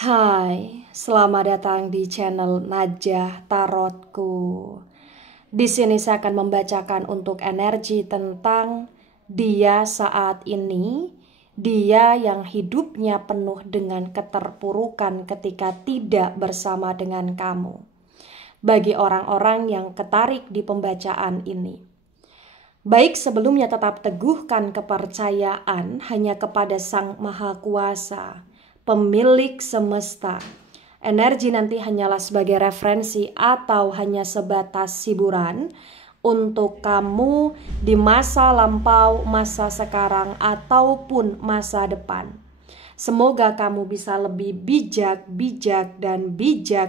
Hai, selamat datang di channel Najah Tarotku. Di sini saya akan membacakan untuk energi tentang dia saat ini, dia yang hidupnya penuh dengan keterpurukan ketika tidak bersama dengan kamu. Bagi orang-orang yang ketarik di pembacaan ini. Baik, sebelumnya tetap teguhkan kepercayaan hanya kepada Sang Maha Kuasa, pemilik semesta. Energi nanti hanyalah sebagai referensi atau hanya sebatas hiburan untuk kamu di masa lampau, masa sekarang, ataupun masa depan. Semoga kamu bisa lebih bijak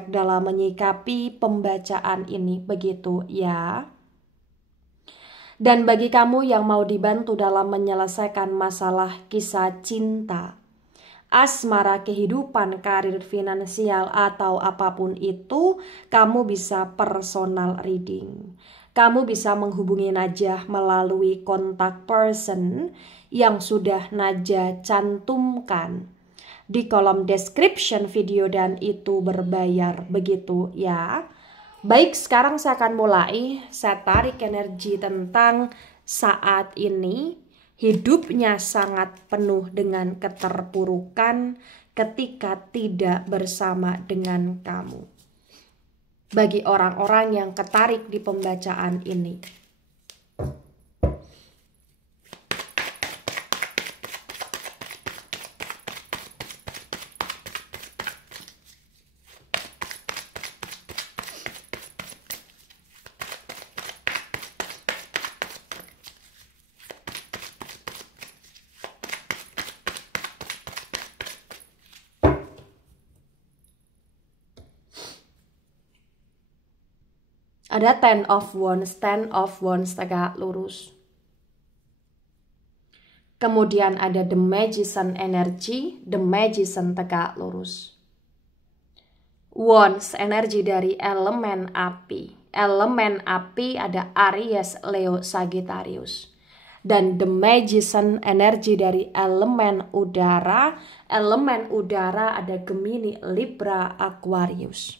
dalam menyikapi pembacaan ini, begitu ya. Dan bagi kamu yang mau dibantu dalam menyelesaikan masalah kisah cinta, asmara, kehidupan, karir, finansial, atau apapun itu, kamu bisa personal reading. Kamu bisa menghubungi Najah melalui kontak person yang sudah Najah cantumkan di kolom description video dan itu berbayar, begitu ya. Baik, sekarang saya akan mulai. Saya tarik energi tentang saat ini. Hidupnya sangat penuh dengan keterpurukan ketika tidak bersama dengan kamu. Bagi orang-orang yang ketarik di pembacaan ini. Ada Ten of Wands tegak lurus. Kemudian ada The Magician energy, The Magician tegak lurus. Wands energi dari elemen api. Elemen api ada Aries, Leo, Sagittarius. Dan The Magician energi dari elemen udara. Elemen udara ada Gemini, Libra, Aquarius.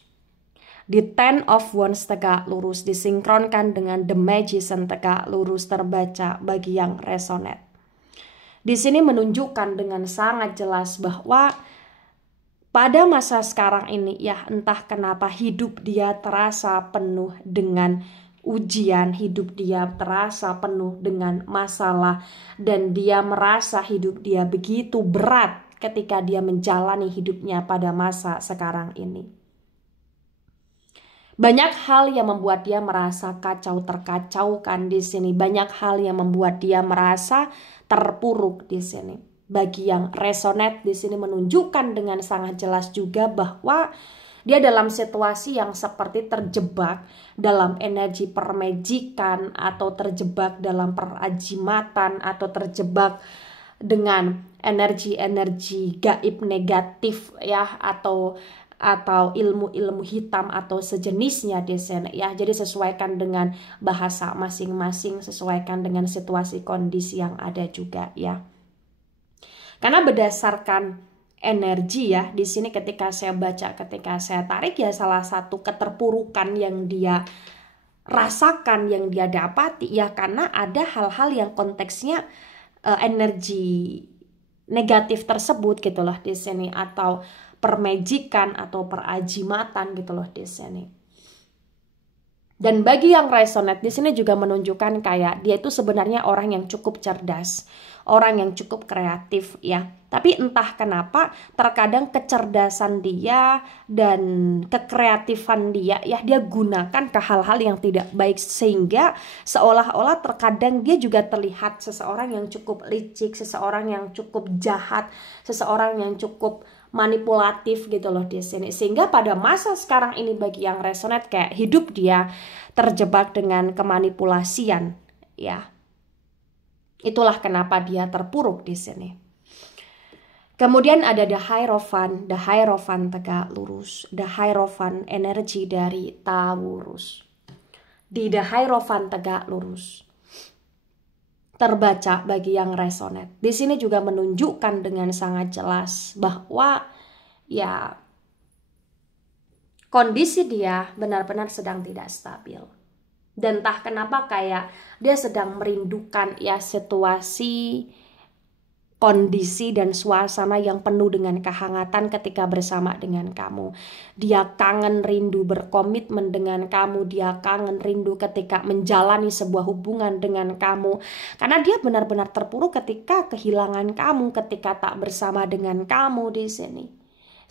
Di Ten of Wands tegak lurus disinkronkan dengan The Magician tegak lurus terbaca bagi yang resonate. Di sini menunjukkan dengan sangat jelas bahwa pada masa sekarang ini ya entah kenapa hidup dia terasa penuh dengan ujian, hidup dia terasa penuh dengan masalah dan dia merasa hidup dia begitu berat ketika dia menjalani hidupnya pada masa sekarang ini. Banyak hal yang membuat dia merasa terkacaukan di sini. Banyak hal yang membuat dia merasa terpuruk di sini. Bagi yang resonate di sini menunjukkan dengan sangat jelas juga bahwa dia dalam situasi yang seperti terjebak dalam energi permajikan atau terjebak dalam perajimatan atau terjebak dengan energi-energi gaib negatif ya atau ilmu-ilmu hitam atau sejenisnya di sini ya. Jadi sesuaikan dengan bahasa masing-masing, sesuaikan dengan situasi kondisi yang ada juga ya. Karena berdasarkan energi ya, di sini ketika saya baca, ketika saya tarik ya salah satu keterpurukan yang dia rasakan, yang dia dapati ya karena ada hal-hal yang konteksnya energi negatif tersebut gitu loh di sini atau permajikan atau perajimatan gitu loh di sini. Dan bagi yang resonate di sini juga menunjukkan kayak dia itu sebenarnya orang yang cukup cerdas, orang yang cukup kreatif ya. Tapi entah kenapa terkadang kecerdasan dia dan kekreatifan dia ya dia gunakan ke hal-hal yang tidak baik sehingga seolah-olah terkadang dia juga terlihat seseorang yang cukup licik, seseorang yang cukup jahat, seseorang yang cukup manipulatif gitu loh di sini. Sehingga pada masa sekarang ini bagi yang resonate kayak hidup dia terjebak dengan kemanipulasian ya. Itulah kenapa dia terpuruk di sini. Kemudian ada The Hierophant tegak lurus. The Hierophant energi dari Taurus. Di The Hierophant tegak lurus terbaca bagi yang resonate. Di sini juga menunjukkan dengan sangat jelas bahwa ya kondisi dia benar-benar sedang tidak stabil. Dan entah kenapa kayak dia sedang merindukan ya situasi, kondisi dan suasana yang penuh dengan kehangatan ketika bersama dengan kamu. Dia kangen rindu berkomitmen dengan kamu. Dia kangen rindu ketika menjalani sebuah hubungan dengan kamu. Karena dia benar-benar terpuruk ketika kehilangan kamu, ketika tak bersama dengan kamu di sini.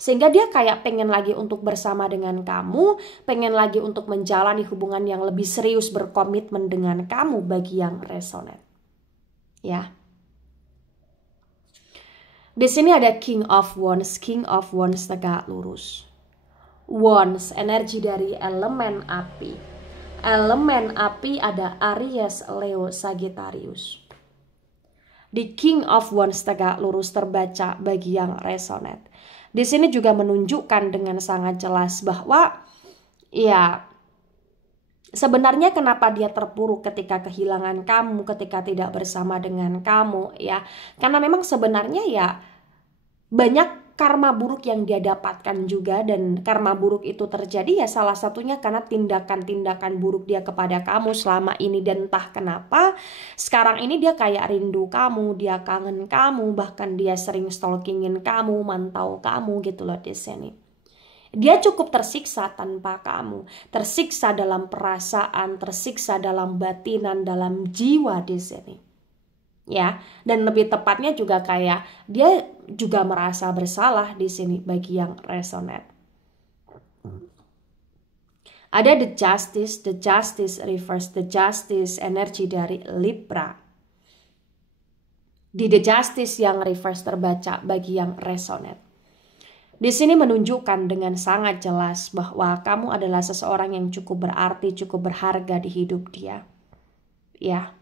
Sehingga dia kayak pengen lagi untuk bersama dengan kamu, pengen lagi untuk menjalani hubungan yang lebih serius berkomitmen dengan kamu bagi yang resonate. Ya. Di sini ada King of Wands tegak lurus. Wands, energi dari elemen api. Elemen api ada Aries, Leo, Sagittarius. Di King of Wands tegak lurus terbaca bagi yang resonate. Di sini juga menunjukkan dengan sangat jelas bahwa ya sebenarnya kenapa dia terpuruk ketika kehilangan kamu, ketika tidak bersama dengan kamu ya. Karena memang sebenarnya ya banyak karma buruk yang dia dapatkan juga, dan karma buruk itu terjadi ya salah satunya karena tindakan-tindakan buruk dia kepada kamu selama ini. Dan entah kenapa sekarang ini dia kayak rindu kamu, dia kangen kamu, bahkan dia sering stalkingin kamu, mantau kamu gitu loh di sini. Dia cukup tersiksa tanpa kamu, tersiksa dalam perasaan, tersiksa dalam batinan, dalam jiwa di sini. Ya, dan lebih tepatnya juga kayak dia juga merasa bersalah di sini bagi yang resonate. Ada the justice reverse, the justice energi dari Libra. Di the justice yang reverse terbaca bagi yang resonate. Di sini menunjukkan dengan sangat jelas bahwa kamu adalah seseorang yang cukup berarti, cukup berharga di hidup dia. Ya.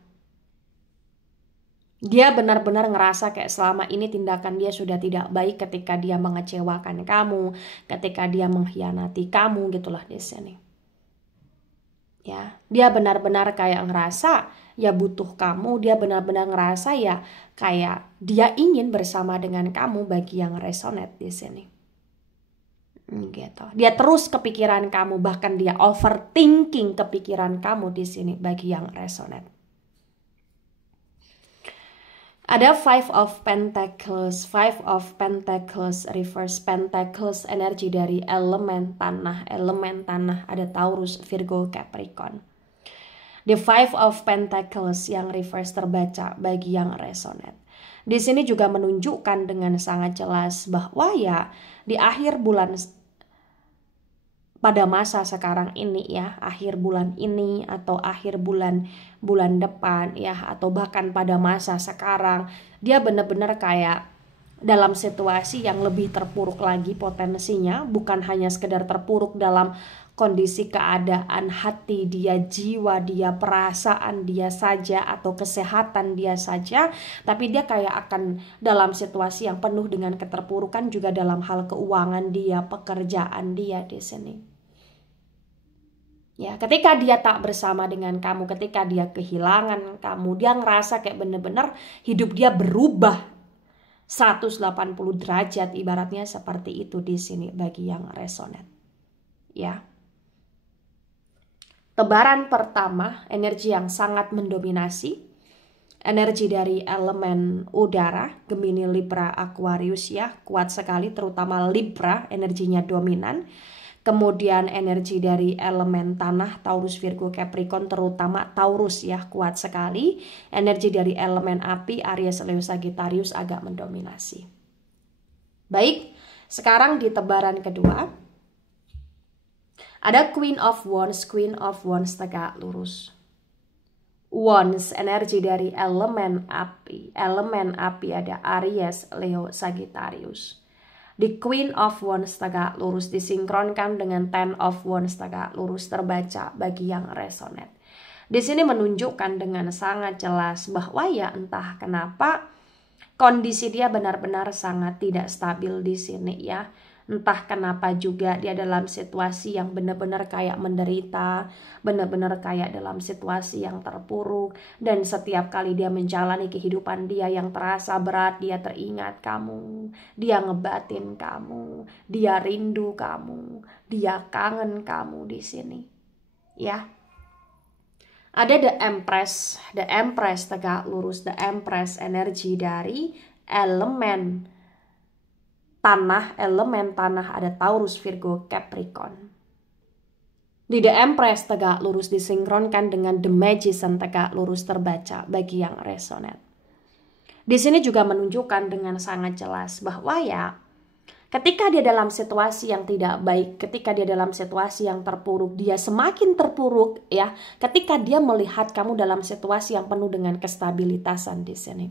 Dia benar-benar ngerasa kayak selama ini tindakan dia sudah tidak baik ketika dia mengecewakan kamu, ketika dia mengkhianati kamu gitulah di sini. Ya, dia benar-benar kayak ngerasa ya butuh kamu, dia benar-benar ngerasa ya kayak dia ingin bersama dengan kamu bagi yang resonate di sini. Gitu. Dia terus kepikiran kamu, bahkan dia overthinking kepikiran kamu di sini bagi yang resonate. Ada Five of Pentacles reverse. Pentacles energi dari elemen tanah ada Taurus, Virgo, Capricorn. The Five of Pentacles yang reverse terbaca bagi yang resonate. Di sini juga menunjukkan dengan sangat jelas bahwa ya di akhir bulan, pada masa sekarang ini ya, akhir bulan ini atau akhir bulan depan ya, atau bahkan pada masa sekarang, dia benar-benar kayak dalam situasi yang lebih terpuruk lagi potensinya. Bukan hanya sekedar terpuruk dalam kondisi keadaan hati dia, jiwa dia, perasaan dia saja, atau kesehatan dia saja, tapi dia kayak akan dalam situasi yang penuh dengan keterpurukan juga dalam hal keuangan dia, pekerjaan dia di sini. Ya, ketika dia tak bersama dengan kamu, ketika dia kehilangan kamu, dia ngerasa kayak bener-bener hidup dia berubah 180 derajat, ibaratnya seperti itu di sini bagi yang resonate. Ya. Tebaran pertama, energi yang sangat mendominasi, energi dari elemen udara, Gemini, Libra, Aquarius ya, kuat sekali, terutama Libra energinya dominan. Kemudian energi dari elemen tanah, Taurus, Virgo, Capricorn, terutama Taurus ya, kuat sekali. Energi dari elemen api, Aries, Leo, Sagittarius agak mendominasi. Baik, sekarang di tebaran kedua ada Queen of Wands tegak lurus. Wands, energi dari elemen api. Elemen api ada Aries, Leo, Sagittarius. The Queen of Wands tegak lurus disinkronkan dengan Ten of Wands tegak lurus terbaca bagi yang resonate. Di sini menunjukkan dengan sangat jelas bahwa ya entah kenapa Kondisi dia benar-benar sangat tidak stabil di sini ya. Entah kenapa juga dia dalam situasi yang benar-benar kayak menderita, benar-benar kayak dalam situasi yang terpuruk. Dan setiap kali dia menjalani kehidupan dia yang terasa berat, dia teringat kamu, dia ngebatin kamu, dia rindu kamu, dia kangen kamu di sini. Ya. Ada the Empress tegak lurus, the Empress energi dari elemen tanah ada Taurus, Virgo, Capricorn. Di the Empress tegak lurus disinkronkan dengan the Magician tegak lurus terbaca bagi yang resonate. Di sini juga menunjukkan dengan sangat jelas bahwa ya, ketika dia dalam situasi yang tidak baik, ketika dia dalam situasi yang terpuruk, dia semakin terpuruk ya, ketika dia melihat kamu dalam situasi yang penuh dengan kestabilitasan di sini.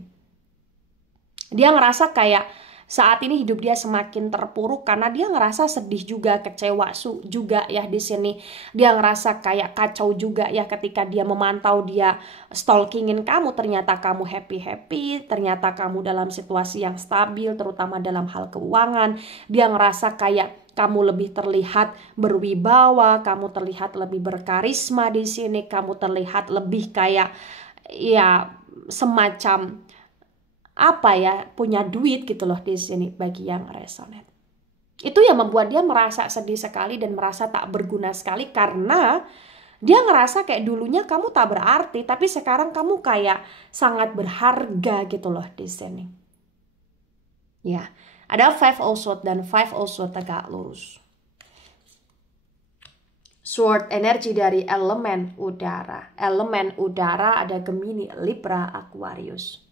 Dia ngerasa kayak saat ini hidup dia semakin terpuruk karena dia ngerasa sedih juga, kecewa juga ya di sini. Dia ngerasa kayak kacau juga ya ketika dia memantau, dia stalkingin kamu, ternyata kamu happy-happy, ternyata kamu dalam situasi yang stabil terutama dalam hal keuangan. Dia ngerasa kayak kamu lebih terlihat berwibawa, kamu terlihat lebih berkarisma di sini, kamu terlihat lebih kayak ya semacam apa ya, punya duit gitu loh di sini bagi yang resonate. Itu yang membuat dia merasa sedih sekali dan merasa tak berguna sekali karena dia ngerasa kayak dulunya kamu tak berarti, tapi sekarang kamu kayak sangat berharga gitu loh di sini. Ya, ada Five of Swords dan Five of Swords tegak lurus. Sword energi dari elemen udara. Elemen udara ada Gemini, Libra, Aquarius.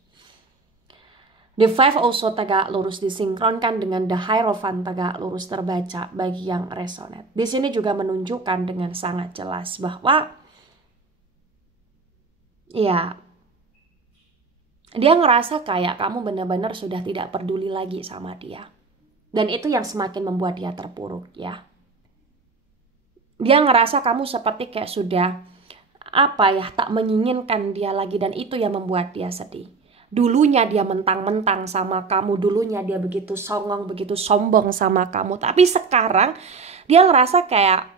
The Five also tegak lurus disinkronkan dengan The Hierophant tegak lurus terbaca bagi yang resonate. Di sini juga menunjukkan dengan sangat jelas bahwa ya, dia ngerasa kayak kamu benar-benar sudah tidak peduli lagi sama dia. Dan itu yang semakin membuat dia terpuruk ya. Dia ngerasa kamu seperti kayak sudah apa ya, tak menginginkan dia lagi, dan itu yang membuat dia sedih. Dulunya dia mentang-mentang sama kamu, dulunya dia begitu songong, begitu sombong sama kamu, tapi sekarang dia ngerasa kayak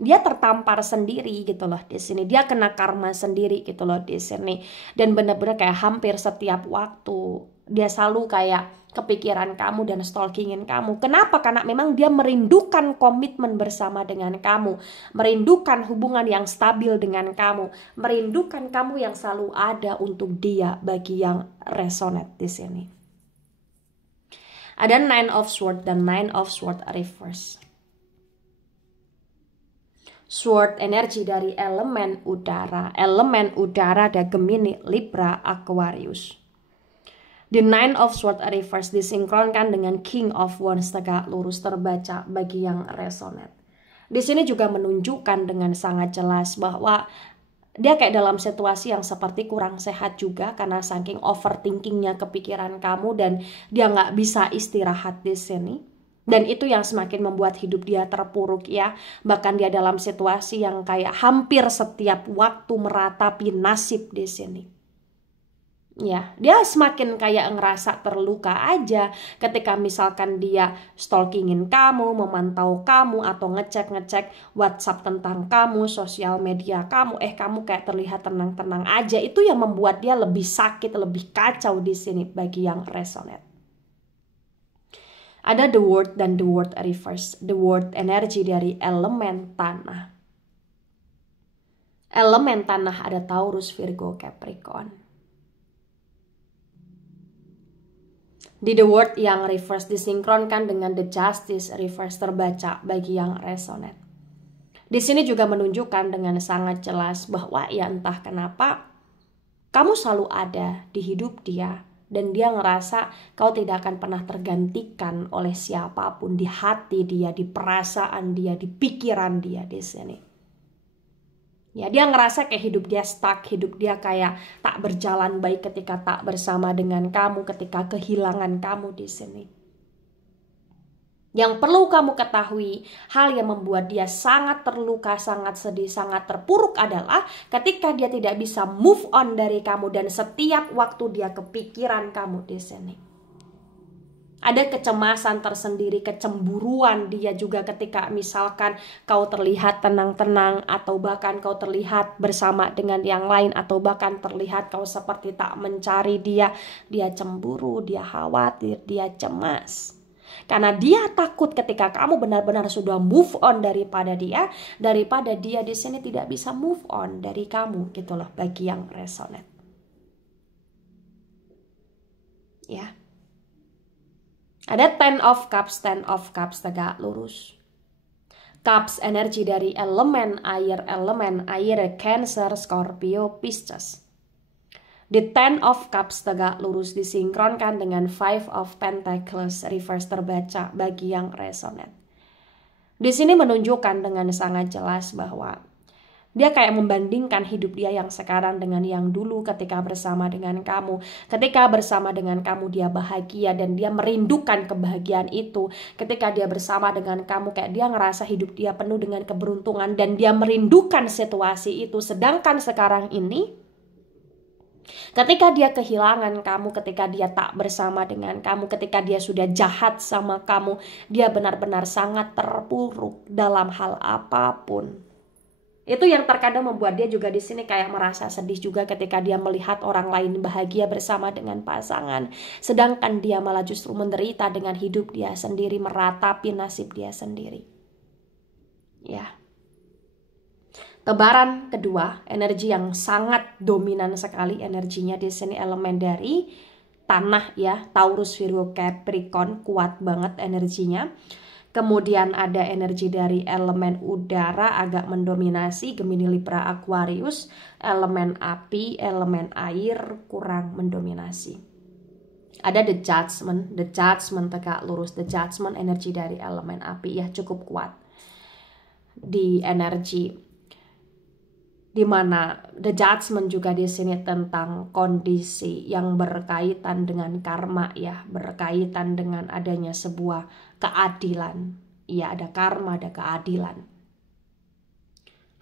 dia tertampar sendiri gitu loh di sini. Dia kena karma sendiri gitu loh di sini. Dan bener-bener kayak hampir setiap waktu dia selalu kayak kepikiran kamu dan stalkingin kamu. Kenapa? Karena memang dia merindukan komitmen bersama dengan kamu, merindukan hubungan yang stabil dengan kamu, merindukan kamu yang selalu ada untuk dia bagi yang resonate di sini. Ada Nine of Swords dan Nine of Swords reverse. Sword energi dari elemen udara. Elemen udara ada Gemini, Libra, Aquarius. The Nine of Swords reverse disinkronkan dengan King of Wands tegak lurus terbaca bagi yang resonate. Di sini juga menunjukkan dengan sangat jelas bahwa dia kayak dalam situasi yang seperti kurang sehat juga karena saking overthinkingnya kepikiran kamu, dan dia nggak bisa istirahat di sini. Dan itu yang semakin membuat hidup dia terpuruk ya. Bahkan dia dalam situasi yang kayak hampir setiap waktu meratapi nasib di sini. Ya, dia semakin kayak ngerasa terluka aja ketika misalkan dia stalkingin kamu, memantau kamu, atau ngecek WhatsApp tentang kamu, sosial media kamu, kamu kayak terlihat tenang-tenang aja. Itu yang membuat dia lebih sakit, lebih kacau di sini bagi yang resonate. Ada The World dan The World reverse. The World energi dari elemen tanah. Elemen tanah ada Taurus, Virgo, Capricorn. Di The World yang reverse disinkronkan dengan The Justice reverse terbaca bagi yang resonate. Di sini juga menunjukkan dengan sangat jelas bahwa ya entah kenapa kamu selalu ada di hidup dia, dan dia ngerasa kau tidak akan pernah tergantikan oleh siapapun di hati dia, di perasaan dia, di pikiran dia di sini. Ya, dia ngerasa kayak hidup dia stuck, hidup dia kayak tak berjalan baik ketika tak bersama dengan kamu, ketika kehilangan kamu di sini. Yang perlu kamu ketahui, hal yang membuat dia sangat terluka, sangat sedih, sangat terpuruk adalah ketika dia tidak bisa move on dari kamu dan setiap waktu dia kepikiran kamu di sini. Ada kecemasan tersendiri, kecemburuan dia juga ketika misalkan kau terlihat tenang-tenang atau bahkan kau terlihat bersama dengan yang lain atau bahkan terlihat kau seperti tak mencari dia. Dia cemburu, dia khawatir, dia cemas. Karena dia takut ketika kamu benar-benar sudah move on daripada dia di sini tidak bisa move on dari kamu gitu loh, bagi yang resonate. Ya. Ada 10 of Cups tegak lurus. Cups energi dari elemen air Cancer, Scorpio, Pisces. The 10 of Cups tegak lurus disinkronkan dengan 5 of Pentacles reverse terbaca bagi yang resonate. Di sini menunjukkan dengan sangat jelas bahwa dia kayak membandingkan hidup dia yang sekarang dengan yang dulu ketika bersama dengan kamu. Ketika bersama dengan kamu dia bahagia dan dia merindukan kebahagiaan itu. Ketika dia bersama dengan kamu kayak dia ngerasa hidup dia penuh dengan keberuntungan dan dia merindukan situasi itu. Sedangkan sekarang ini ketika dia kehilangan kamu, ketika dia tak bersama dengan kamu, ketika dia sudah jahat sama kamu, dia benar-benar sangat terpuruk dalam hal apapun. Itu yang terkadang membuat dia juga di sini kayak merasa sedih juga ketika dia melihat orang lain bahagia bersama dengan pasangan, sedangkan dia malah justru menderita dengan hidup dia sendiri, meratapi nasib dia sendiri. Ya. Tebaran kedua, energi yang sangat dominan sekali energinya di sini elemen dari tanah ya, Taurus, Virgo, Capricorn, kuat banget energinya. Kemudian ada energi dari elemen udara agak mendominasi, Gemini, Libra, Aquarius. Elemen api, elemen air kurang mendominasi. Ada The Judgment tegak lurus. The Judgment energi dari elemen api ya cukup kuat di energi, dimana The Judgment juga di sini tentang kondisi yang berkaitan dengan karma ya, berkaitan dengan adanya sebuah keadilan. Ya, ada karma, ada keadilan.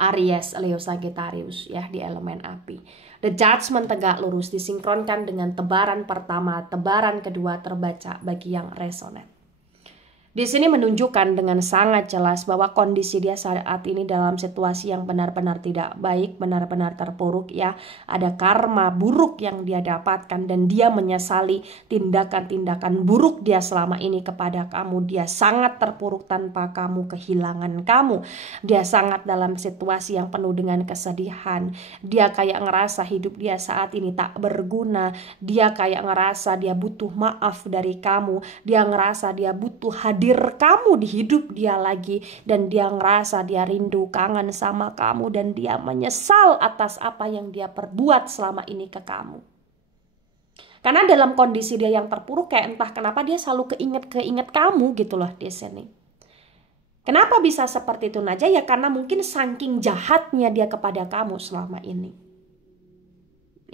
Aries, Leo, Sagittarius ya di elemen api. The Judgment tegak lurus disinkronkan dengan tebaran pertama, tebaran kedua terbaca bagi yang resonate. Di sini menunjukkan dengan sangat jelas bahwa kondisi dia saat ini dalam situasi yang benar-benar tidak baik, benar-benar terpuruk ya. Ada karma buruk yang dia dapatkan dan dia menyesali tindakan-tindakan buruk dia selama ini kepada kamu. Dia sangat terpuruk tanpa kamu, kehilangan kamu. Dia sangat dalam situasi yang penuh dengan kesedihan. Dia kayak ngerasa hidup dia saat ini tak berguna. Dia kayak ngerasa dia butuh maaf dari kamu. Dia ngerasa dia butuh hadir kamu di hidup dia lagi, dan dia ngerasa dia rindu kangen sama kamu dan dia menyesal atas apa yang dia perbuat selama ini ke kamu. Karena dalam kondisi dia yang terpuruk kayak entah kenapa dia selalu keinget kamu gitu loh di sini. Kenapa bisa seperti itu Naja? Ya karena mungkin saking jahatnya dia kepada kamu selama ini.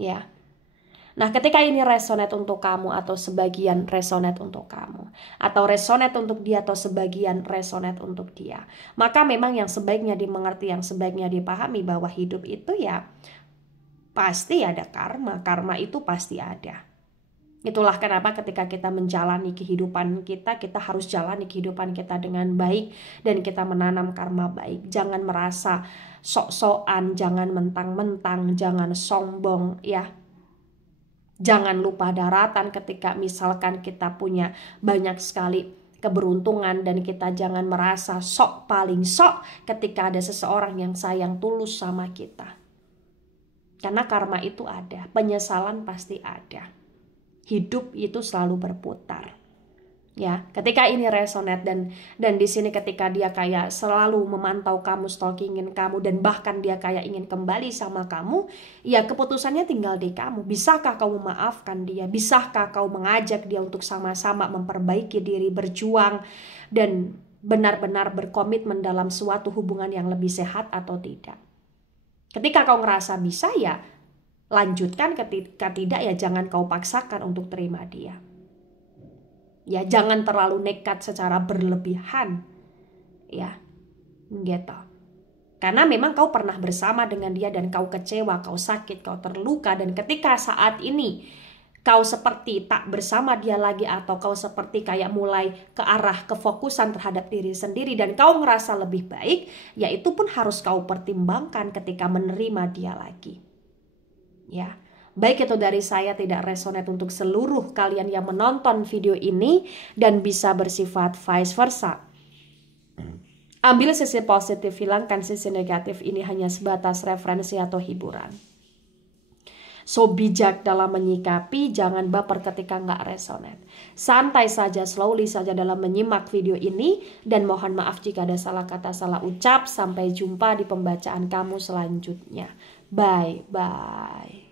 Ya. Nah, ketika ini resonate untuk kamu atau sebagian resonate untuk kamu, atau resonate untuk dia atau sebagian resonate untuk dia, maka memang yang sebaiknya dimengerti, yang sebaiknya dipahami bahwa hidup itu ya pasti ada karma. Karma itu pasti ada. Itulah kenapa ketika kita menjalani kehidupan kita, kita harus jalani kehidupan kita dengan baik dan kita menanam karma baik. Jangan merasa sok-sokan, jangan mentang-mentang, jangan sombong ya. Jangan lupa daratan ketika misalkan kita punya banyak sekali keberuntungan, dan kita jangan merasa sok paling sok ketika ada seseorang yang sayang tulus sama kita. Karena karma itu ada, penyesalan pasti ada. Hidup itu selalu berputar. Ya, ketika ini resonate dan di sini ketika dia kayak selalu memantau kamu, stalkingin kamu, dan bahkan dia kayak ingin kembali sama kamu, ya keputusannya tinggal di kamu. Bisakah kamu memaafkan dia? Bisakah kau mengajak dia untuk sama-sama memperbaiki diri, berjuang, dan benar-benar berkomitmen dalam suatu hubungan yang lebih sehat atau tidak? Ketika kau ngerasa bisa ya lanjutkan, ketika tidak ya jangan kau paksakan untuk terima dia. Ya, jangan terlalu nekat secara berlebihan. Ya, gitu. Karena memang kau pernah bersama dengan dia dan kau kecewa, kau sakit, kau terluka. Dan ketika saat ini kau seperti tak bersama dia lagi, atau kau seperti kayak mulai ke arah kefokusan terhadap diri sendiri dan kau ngerasa lebih baik, ya itu pun harus kau pertimbangkan ketika menerima dia lagi. Ya. Baik, itu dari saya, tidak resonate untuk seluruh kalian yang menonton video ini dan bisa bersifat vice versa. Ambil sisi positif, hilangkan sisi negatif. Ini hanya sebatas referensi atau hiburan. So, bijak dalam menyikapi, jangan baper ketika nggak resonate. Santai saja, slowly saja dalam menyimak video ini. Dan mohon maaf jika ada salah kata, salah ucap. Sampai jumpa di pembacaan kamu selanjutnya. Bye-bye.